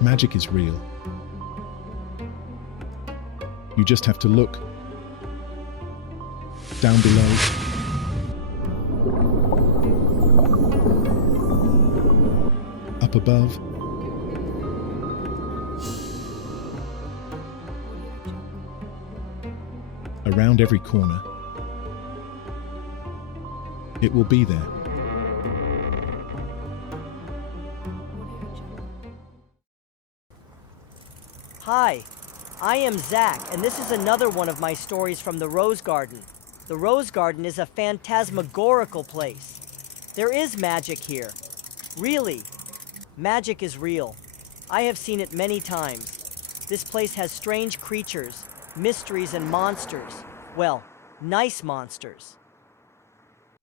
Magic is real. You just have to look. Down below. Up above. Around every corner. It will be there. Hi, I am Zach, and this is another one of my stories from the Rose Garden. The Rose Garden is a phantasmagorical place. There is magic here. Really, magic is real. I have seen it many times. This place has strange creatures, mysteries, and monsters. Well, nice monsters.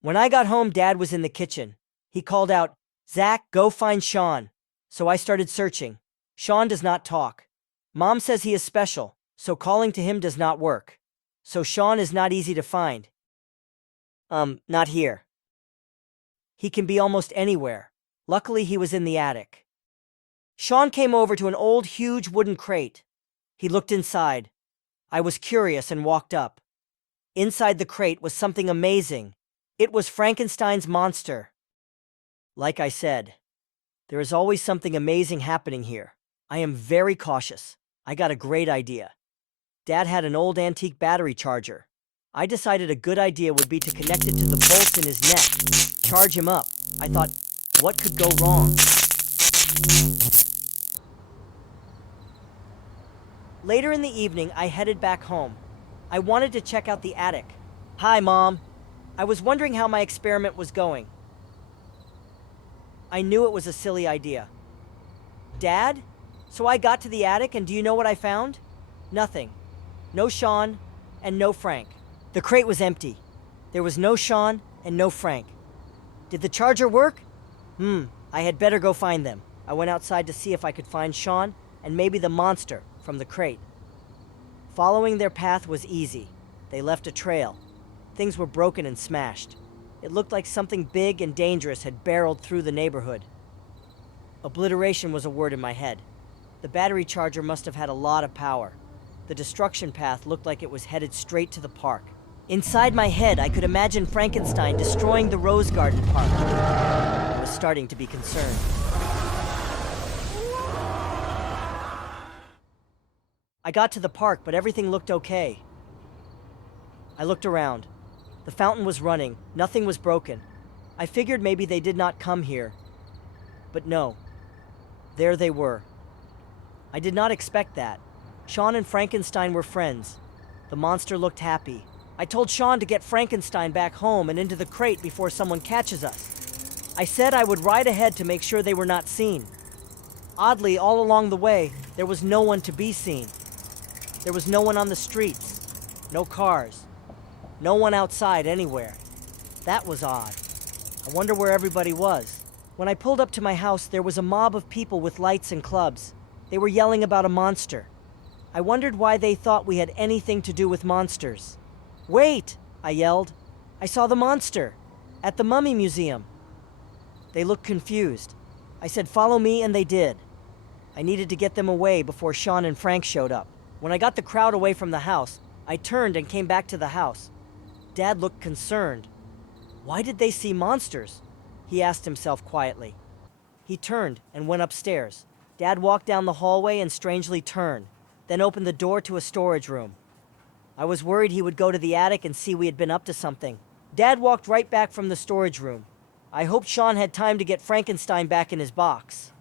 When I got home, Dad was in the kitchen. He called out, "Zach, go find Sean." So I started searching. Sean does not talk. Mom says he is special, so calling to him does not work. So Sean is not easy to find. Not here. He can be almost anywhere. Luckily, he was in the attic. Sean came over to an old, huge wooden crate. He looked inside. I was curious and walked up. Inside the crate was something amazing. It was Frankenstein's monster. Like I said, there is always something amazing happening here. I am very cautious. I got a great idea. Dad had an old antique battery charger. I decided a good idea would be to connect it to the bolts in his neck, charge him up. I thought, what could go wrong? Later in the evening, I headed back home. I wanted to check out the attic. Hi, Mom. I was wondering how my experiment was going. I knew it was a silly idea. Dad? So I got to the attic, and do you know what I found? Nothing. No Sean, and no Frank. The crate was empty. There was no Sean, and no Frank. Did the charger work? I had better go find them. I went outside to see if I could find Sean, and maybe the monster from the crate. Following their path was easy. They left a trail. Things were broken and smashed. It looked like something big and dangerous had barreled through the neighborhood. Obliteration was a word in my head. The battery charger must have had a lot of power. The destruction path looked like it was headed straight to the park. Inside my head, I could imagine Frankenstein destroying the Rose Garden park. I was starting to be concerned. I got to the park, but everything looked okay. I looked around. The fountain was running. Nothing was broken. I figured maybe they did not come here. But no. There they were. I did not expect that. Sean and Frankenstein were friends. The monster looked happy. I told Sean to get Frankenstein back home and into the crate before someone catches us. I said I would ride ahead to make sure they were not seen. Oddly, all along the way, there was no one to be seen. There was no one on the streets. No cars. No one outside anywhere. That was odd. I wonder where everybody was. When I pulled up to my house, there was a mob of people with lights and clubs. They were yelling about a monster. I wondered why they thought we had anything to do with monsters. "Wait!" I yelled. "I saw the monster at the Mummy Museum." They looked confused. I said, "Follow me," and they did. I needed to get them away before Sean and Frank showed up. When I got the crowd away from the house, I turned and came back to the house. Dad looked concerned. Why did they see monsters? He asked himself quietly. He turned and went upstairs. Dad walked down the hallway and strangely turned, then opened the door to a storage room. I was worried he would go to the attic and see we had been up to something. Dad walked right back from the storage room. I hoped Sean had time to get Frankenstein back in his box.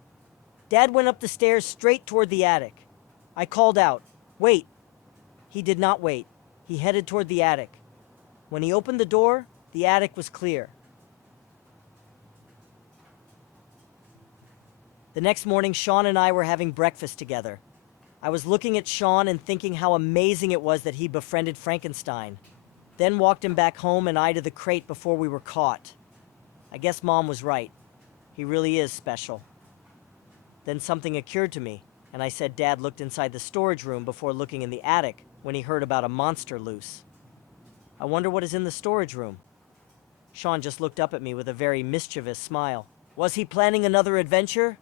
Dad went up the stairs straight toward the attic. I called out, "Wait." He did not wait. He headed toward the attic. When he opened the door, the attic was clear. The next morning, Sean and I were having breakfast together. I was looking at Sean and thinking how amazing it was that he befriended Frankenstein. Then walked him back home and I to the crate before we were caught. I guess Mom was right. He really is special. Then something occurred to me, and I said Dad looked inside the storage room before looking in the attic when he heard about a monster loose. I wonder what is in the storage room. Sean just looked up at me with a very mischievous smile. Was he planning another adventure?